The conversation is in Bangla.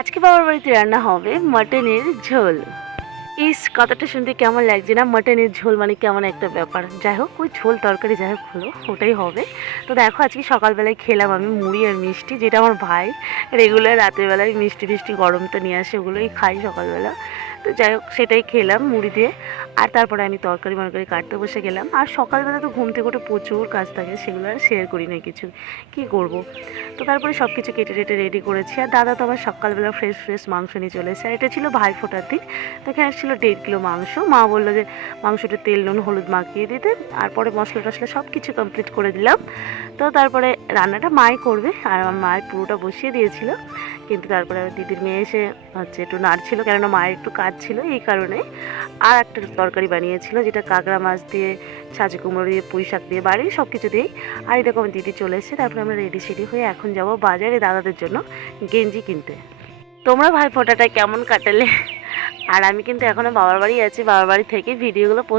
আজকে বাবার বাড়িতে রান্না হবে মাটনের ঝোল। ইস, কথাটা শুনতে কেমন লাগছে না? মাটনের ঝোল মানে কেমন একটা ব্যাপার। যাই হোক, ওই ঝোল তরকারি যাই হোক হলো, ওটাই হবে। তো দেখো, আজকে সকালবেলায় খেলাম আমি মুড়ি আর মিষ্টি, যেটা আমার ভাই রেগুলার রাতের বেলায় মিষ্টি টিষ্টি গরম তো নিয়ে আসে, ওগুলোই খাই সকালবেলা। তো যাই হোক, সেটাই খেলাম মুড়ি দিয়ে। আর তারপরে আমি তরকারি মরকারি কাটতে বসে গেলাম। আর সকালবেলা তো ঘুম থেকে উঠে প্রচুর কাজ থাকে, সেগুলো আর শেয়ার করি না কিছু, কী করব। তো তারপরে সব কিছু কেটে টেটে রেডি করেছি। আর দাদা তো আবার সকালবেলা ফ্রেশ ফ্রেশ মাংস নিয়ে চলে এসেছে। আর এটা ছিল ভাই ফোটার দিন। তো এখানে ছিল 1.5 কিলো মাংস। মা বললো যে মাংসটা তেল নুন হলুদ মাখিয়ে দিতে, আর পরে মশলা টশলা সব কিছু কমপ্লিট করে দিলাম। তো তারপরে রান্নাটা মাই করবে, আর আমার মায়ের পুরোটা বসিয়ে দিয়েছিল। কিন্তু তারপরে আমার দিদির মেয়ে এসে একটু নাড়ছিল, কেননা মায়ের একটু কাজ ছিল এই কারণে। আর একটা তরকারি বানিয়েছিল, যেটা কাঁকড়া মাছ দিয়ে, ছাঁচি কুমড়ো দিয়ে, পুঁই শাক দিয়ে, বাড়ির সব কিছু দিয়েই। আর এরকম দিদি চলে এসেছে। তারপরে আমরা রেডি সেডি হয়ে এখন যাব বাজারে দাদাদের জন্য গেঞ্জি কিনতে। তোমরা ভাই ফোঁটাটা কেমন কাটালে? আর আমি কিন্তু এখনও বাবার বাড়ি আছি, বাবার বাড়ি থেকে ভিডিওগুলো পোস্ট